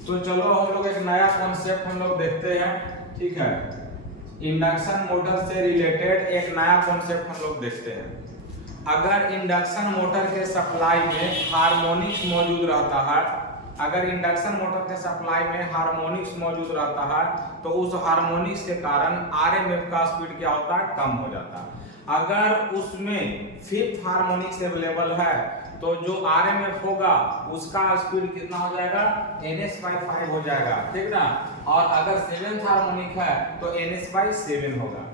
तो चलो हम लोग एक नया कॉन्सेप्ट हम लोग देखते हैं, ठीक है। इंडक्शन मोटर से रिलेटेड एक नया कॉन्सेप्ट हम लोग देखते हैं। अगर इंडक्शन मोटर के सप्लाई में हार्मोनिक्स मौजूद रहता है, अगर इंडक्शन मोटर के सप्लाई में हार्मोनिक्स मौजूद रहता है तो उस हार्मोनिक्स के कारण आरएमएफ का स्पीड क्या होता है, कम हो जाता है। अगर उसमें फिफ्थ हार्मोनिक्स अवेलेबल है तो जो आरएमएफ होगा उसका स्पीड कितना हो जाएगा, ns/5 हो जाएगा, ठीक ना। और अगर सेवेंथ हार्मोनिक है तो ns/7 होगा।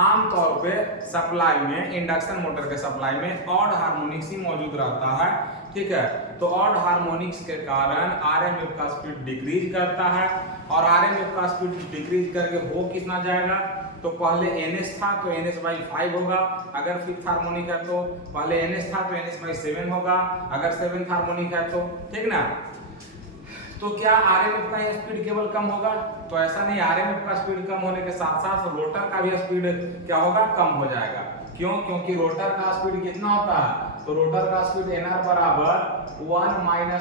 आमतौर पे सप्लाई में, इंडक्शन मोटर के सप्लाई में ऑड हार्मोनिक्स ही मौजूद रहता है, ठीक है। तो ऑड हार्मोनिक्स के कारण आरएमएफ का स्पीड डिक्रीज करता है, और आरएमएफ का स्पीड डिक्रीज करके हो कितना जाएगा, तो पहले ns था तो ns/5 होगा। अगर फिफ्थ हार्मोनिक है तो पहले ns था तो ns/7 होगा, अगर सेवेंथ हार्मोनिक है तो, ठीक ना। तो क्या आरएमएफ का स्पीड केवल कम होगा, तो ऐसा नहीं। आरएमएफ का स्पीड कम होने के साथ साथ रोटर का भी स्पीड क्या होगा, कम हो जाएगा। क्यों? क्योंकि रोटर का स्पीड कितना होता है, तो रोटर का स्पीड nr बराबर 1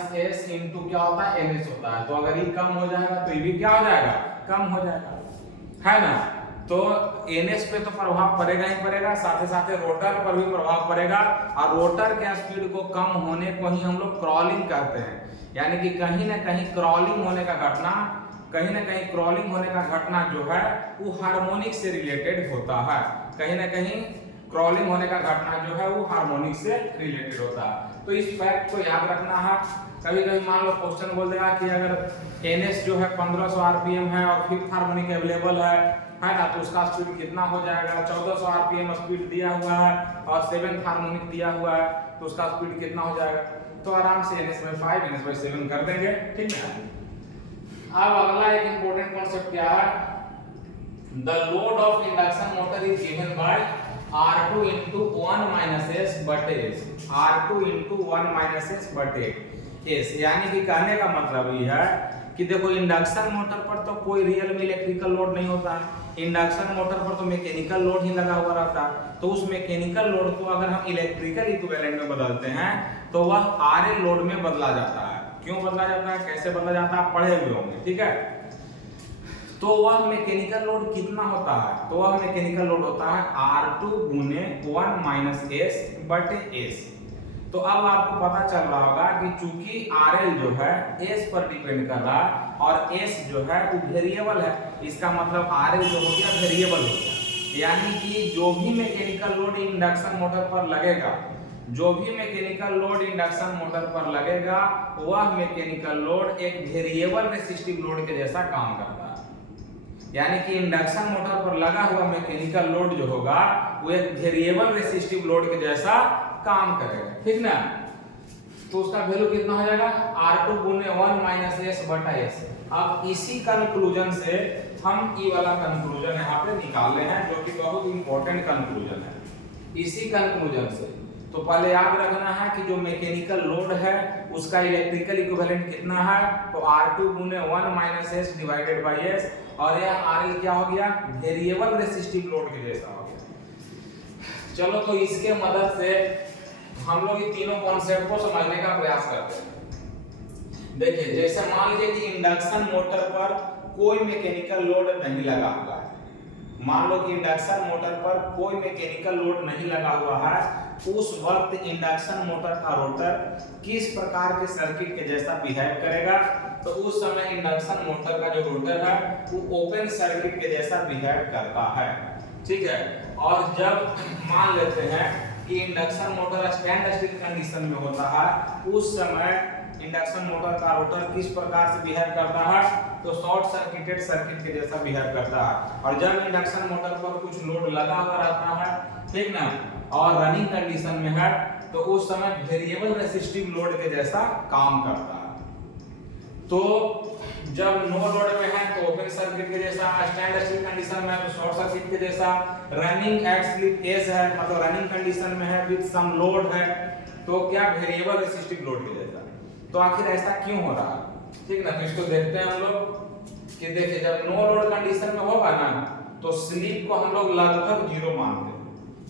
- s इंटू क्या होता है, ns होता है। तो अगर ये कम हो जाएगा तो ये भी क्या हो जाएगा, कम हो जाएगा, है ना। तो ns पे तो प्रभाव पड़ेगा ही पड़ेगा, साथ ही साथ रोटर पर भी प्रभाव पड़ेगा। और रोटर के स्पीड को कम होने को ही हम लोग क्रॉलिंग कहते हैं, यानी कि कहीं ना कहीं क्रॉलिंग होने का घटना, कहीं ना कहीं क्रॉलिंग होने का घटना जो है वो हार्मोनिक से रिलेटेड होता है। कहीं ना कहीं क्रॉलिंग होने का घटना जो है वो हार्मोनिक से रिलेटेड होता है। तो इस फैक्ट को याद रखना है। कभी कभी मान लो क्वेश्चन बोल देगा कि अगर ns जो है 1500 आरपीएम है और फिफ्थ हार्मोनिक अवेलेबल है ना, तो उसका स्पीड कितना हो जाएगा, 1400 आरपीएम स्पीड दिया हुआ है और सेवेंथ हार्मोनिक दिया हुआ है, तो उसका स्पीड कितना हो जाएगा, तो आराम से ns/5 ns/7 कर देंगे, ठीक है। अब अगला एक इंपॉर्टेंट कॉन्सेप्ट क्या है, the load of induction motor is given by R2 into 1 - s बटे s, R2 into 1 - s बटे s। यानी कि कहने का मतलब ये है कि देखो इंडक्शन मोटर पर तो कोई रियल में इलेक्ट्रिकल लोड नहीं होता है, इंडक्शन मोटर पर तो मैकेनिकल लोड ही लगा हुआ रहता है। तो उस मैकेनिकल लोड को अगर हम इलेक्ट्रिकल इक्विवेलेंट में बदलते हैं तो वह RL लोड में बदला जाता है। क्यों बदला जाता है, कैसे बदला जाता है, आप पढ़े हुए होंगे, ठीक है। तो वह मैकेनिकल लोड कितना होता है, तो वह मैकेनिकल लोड होता है R2 गुने 1 - s बटे s। तो अब आपको पता चल रहा होगा कि चूंकि RL जो है s पर डिपेंड कर रहा है और s जो है वो वेरिएबल है, इसका मतलब RL जो हो गया वेरिएबल हो गया। यानी कि जो भी मैकेनिकल लोड इंडक्शन मोटर पर लगेगा, जो भी मैकेनिकल लोड इंडक्शन मोटर पर लगेगा, वह मैकेनिकल लोड एक वेरिएबल रेसिस्टिव लोड के जैसा काम करता है। यानी कि इंडक्शन मोटर पर लगा हुआ मैकेनिकल लोड जो होगा वो एक वेरिएबल रेसिस्टिव लोड के जैसा काम करेगा, ठीक ना। तो उसका वैल्यू कितना हो जाएगा, R2 गुने 1 - s बटा s। अब इसी कंक्लूजन से हम ये वाला कंक्लूजन यहाँ पे निकाले हैं, जो कि बहुत इंपॉर्टेंट कंक्लूजन है। इसी कंक्लूजन से तो पहले याद रखना है कि जो मैकेनिकल लोड है उसका इलेक्ट्रिकल इक्विवेलेंट कितना है, तो R2 गुने 1 - s डिवाइडेड बाय s, और यह RL क्या हो गया, वेरिएबल रेसिस्टिव लोड के जैसा हो गया। चलो तो इसके मदद से हम लोग ये तीनों कॉन्सेप्ट को समझने का प्रयास करते हैं। देखिए जैसे मान लीजिए कि इंडक्शन मोटर पर कोई मैकेनिकल लोड नहीं लगा हुआ है, मान लो कि इंडक्शन मोटर पर कोई मैकेनिकल लोड नहीं लगा हुआ है, उस वक्त इंडक्शन मोटर का रोटर किस प्रकार के सर्किट के जैसा बिहेव करेगा, तो उस समय इंडक्शन मोटर का जो रोटर है वो ओपन सर्किट के जैसा बिहेव करता है, ठीक है। और जब मान लेते हैं कि induction motor stand still condition में होता है, उस समय इंडक्शन मोटर का रोटर किस प्रकार से बिहेव करता है, तो शॉर्ट सर्किटेड सर्किट के जैसा बिहेव करता है। और जब इंडक्शन मोटर पर कुछ लोड लगा हुआ रहता है, ठीक ना, और रनिंग कंडीशन में है, तो उस समय वेरिएबल रेसिस्टिव लोड के जैसा काम करता है। तो जब नो लोड में है तो ओपन सर्किट के जैसा, स्टैंड स्टिल कंडीशन में है तो शॉर्ट सर्किट के जैसा, रनिंग एट स्लिप एज है मतलब रनिंग कंडीशन में है विद सम लोड है, तो क्या वेरिएबल रेसिस्टिव लोड के जैसा। तो आखिर ऐसा क्यों हो रहा है, ठीक ना। तो इसको देखते हैं हम लोग कि देखिए जब नो लोड कंडीशन में होगा ना तो स्लिप को हम लोग लगभग 0 मानते हैं।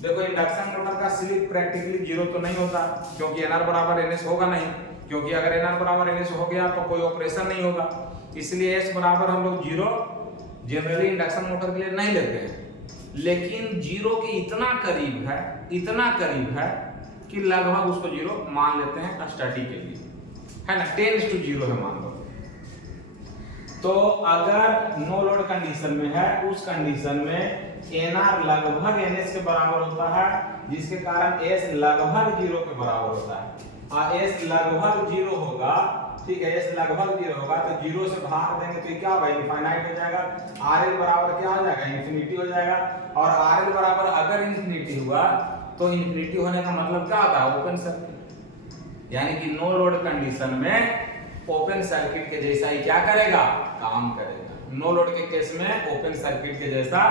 देखो इंडक्शन मोटर का स्लिप प्रैक्टिकली 0 तो नहीं होता, क्योंकि nr बराबर ns होगा नहीं, क्योंकि अगर NR बराबर NS हो गया तो कोई ऑपरेशन नहीं होगा, इसलिए S बराबर हम लोग 0 जनरली इंडक्शन मोटर के लिए नहीं लेते हैं। लेकिन 0 के इतना करीब है कि लगभग उसको 0 मान लेते हैं स्टडी के लिए, है ना, 10:0 है मान लो। तो अगर नो लोड कंडीशन में है, उस कंडीशन में NR लगभग NS के बराबर होता है, जिसके कारण S लगभग 0 के बराबर होता है। और S लगभग 0 होगा, ठीक है, S लगभग 0 होगा तो 0 से भाग देंगे तो क्या भाई इनफाइनाइट हो जाएगा। RL बराबर क्या हो जाएगा, इन्फिनिटी हो जाएगा। और RL बराबर अगर इन्फिनिटी हुआ तो इन्फिनिटी होने का मतलब क्या होता है, ओपन सर्किट, यानी कि नो लोड कंडीशन में ओपन सर्किट के जैसा ही क्या करेगा, काम करेगा। नो लोड के केस में ओपन सर्किट के जैसा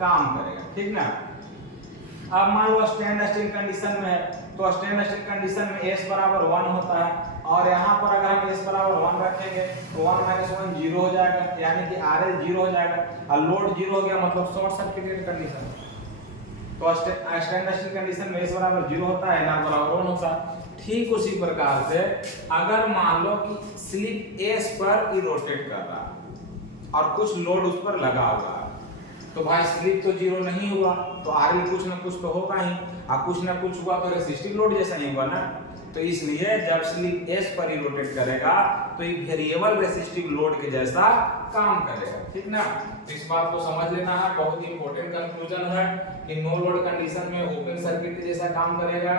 काम करेगा, ठीक ना। अब मान लो स्टैंड स्टिल कंडीशन में है, तो स्टैंड स्टिल कंडीशन में S बराबर 1 होता है, और यहाँ पर अगर हम S बराबर 1 रखेंगे तो 1 - 1 0 हो जाएगा, यानी कि RL 0 हो जाएगा, और लोड 0 हो गया मतलब शॉर्ट सर्किटेड कंडीशन। तो स्टैंड स्टिल कंडीशन में S बराबर 0 होता है, NR बराबर 1 होता है। ठीक उसी प्रकार से अगर मान लो कि स्लिप S पर ही रोटेट कर रहा है और कुछ लोड उस पर लगा हुआ है, तो भाई स्लिप तो 0 नहीं हुआ, तो RL कुछ ना कुछ तो होगा ही, और कुछ ना कुछ हुआ तो रेसिस्टिव लोड जैसा नहीं हुआ ना। तो इसलिए जब स्लिप S पर ही रोटेट करेगा तो ये वेरिएबल रेसिस्टिव लोड के जैसा काम करेगा, ठीक ना। तो इस बात को समझ लेना है, बहुत ही इंपॉर्टेंट कंक्लूजन है कि नो लोड कंडीशन में ओपन सर्किट के जैसा काम करेगा,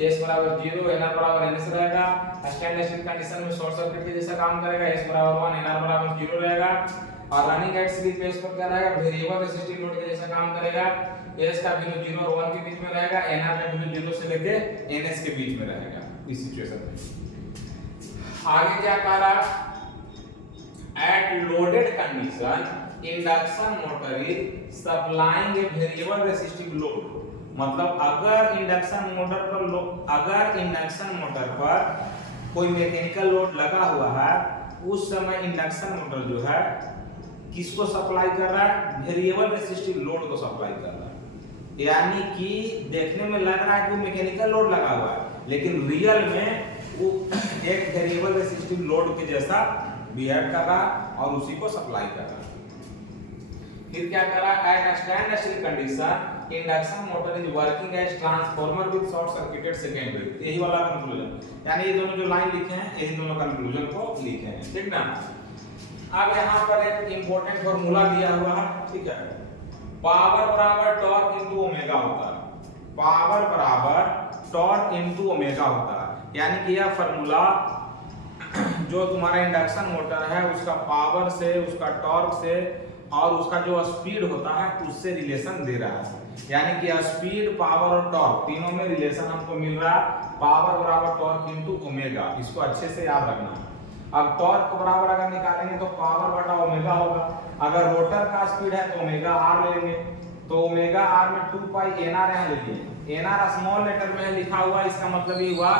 S बराबर 0 NR बराबर NS रहेगा। स्टैंड स्टिल कंडीशन में शॉर्ट सर्किट के जैसा काम करेगा, S बराबर 1 NR बराबर 0 रहेगा। और रनिंग एट स्लिप S पर क्या रहेगा, वेरिएबल रेसिस्टिव लोड के जैसा काम करेगा। S का वैल्यू 0 और 1 के बीच में रहेगा, NR का वैल्यू 0 से लेके NS के बीच में रहेगा इस सिचुएशन में। आगे क्या कह रहा है, at loaded condition induction motor is supplying a variable resistive load. मतलब अगर इंडक्शन मोटर पर कोई मैकेनिकल लोड लगा हुआ है, उस समय इंडक्शन मोटर जो है किसको सप्लाई कर रहा है, वेरिएबल रेसिस्टिव लोड को सप्लाई कर रहा है। यानी कि देखने में लग रहा है कि मैकेनिकल लोड लगा हुआ है, लेकिन रियल में वो एक वेरिएबल रेसिस्टिव लोड के जैसा बिहेव कर रहा और उसी को सप्लाई कर रहा। फिर क्या कर रहा है, at standstill condition induction motor is working as transformer with short circuited secondary. यही वाला कंक्लूजन, यानी ये दोनों जो लाइन लिखे हैं यही दोनों कंक्लूजन को लिखे हैं, ठीक ना। अब यहाँ पर एक इंपॉर्टेंट फार्मूला दिया हुआ है, ठीक है, पावर बराबर टॉर्क इनटू ओमेगा होता है। पावर बराबर टॉर्क इनटू ओमेगा होता है, यानी कि यह फार्मूला जो तुम्हारा इंडक्शन मोटर है उसका पावर से, उसका टॉर्क से और उसका जो स्पीड होता है उससे रिलेशन दे रहा है। यानी कि स्पीड, पावर और टॉर्क तीनों में रिलेशन हमको मिल रहा है, पावर बराबर टॉर्क इनटू ओमेगा। इसको अच्छे से याद रखना है। अब टॉर्क को बराबर अगर निकालेंगे तो पावर बटा ओमेगा होगा। अगर रोटर का स्पीड है तो ओमेगा आर ले लेंगे, तो ओमेगा आर में 2 पाई एनआर यहाँ ले लिए। एनआर स्मॉल लेटर में लिखा हुआ, इसका मतलब ये हुआ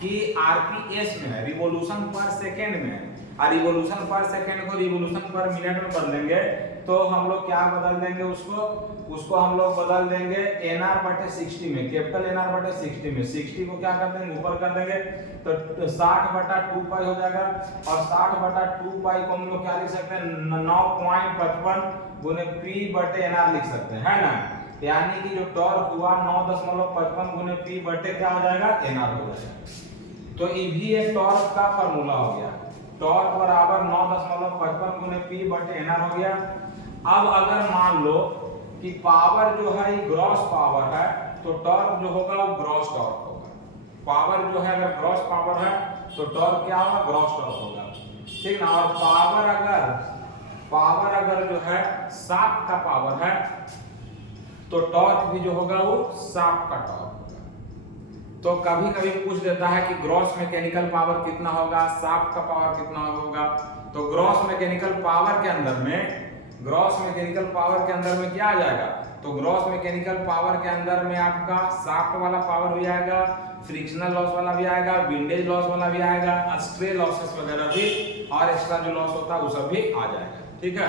कि आरपीएस में है, रिवोल्यूशन पर सेकेंड में है। और रिवोल्यूशन पर सेकेंड को रिवोल्यूशन पर मिनट में बदलेंगे तो हम लोग क्या बदल देंगे, उसको हम लोग बदल देंगे एनआर बटे 60 में, कैपिटल एनआर बटे 60 में। 60 को क्या कर देंगे, ऊपर कर देंगे तो 60 बटा 2 पाई हो जाएगा। और 60 बटा 2 पाई को हम लोग क्या लिख सकते हैं, 9.55 गुने पी बटे एनआर लिख सकते हैं, है ना। यानी कि जो टॉर्क हुआ 9.55 गुने पी बटे क्या हो जाएगा, एनआर हो जाएगा। तो ये भी एक टॉर्क का फार्मूला हो गया, टॉर्क बराबर 9.55 गुने पी बटे एनआर हो गया। अब अगर मान लो कि पावर जो है ये ग्रॉस पावर है तो टॉर्क जो होगा वो ग्रॉस टॉर्क होगा। पावर जो है अगर ग्रॉस पावर है तो टॉर्क क्या होगा, ग्रॉस टॉर्क होगा, ठीक ना। और पावर अगर जो है शाफ्ट का पावर है तो टॉर्क भी जो होगा वो शाफ्ट का टॉर्क होगा। तो कभी कभी पूछ देता है कि ग्रॉस मैकेनिकल पावर कितना होगा, शाफ्ट का पावर कितना होगा। तो ग्रॉस मैकेनिकल पावर के अंदर में क्या आ जाएगा, तो ग्रॉस मैकेनिकल पावर के अंदर में आपका शाफ्ट वाला पावर भी आएगा, फ्रिक्शनल लॉस वाला भी आएगा, विंडेज लॉस वाला भी आएगा, स्ट्रे लॉसेस वगैरह भी और एक्स्ट्रा जो लॉस होता है वो सब भी आ जाएगा, ठीक है।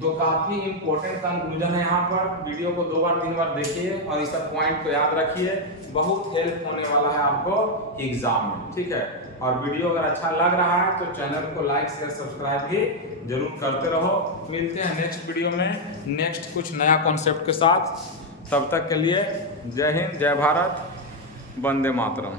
तो काफी इंपॉर्टेंट कंक्लूजन है यहाँ पर। वीडियो को 2 बार 3 बार देखिए और इस सब पॉइंट को याद रखिए, बहुत हेल्प होने वाला है आपको एग्जाम में, ठीक है। और वीडियो अगर अच्छा लग रहा है तो चैनल को लाइक शेयर सब्सक्राइब भी जरूर करते रहो। मिलते हैं नेक्स्ट वीडियो में नेक्स्ट कुछ नया कॉन्सेप्ट के साथ। तब तक के लिए जय हिंद, जय भारत, वंदे मातरम।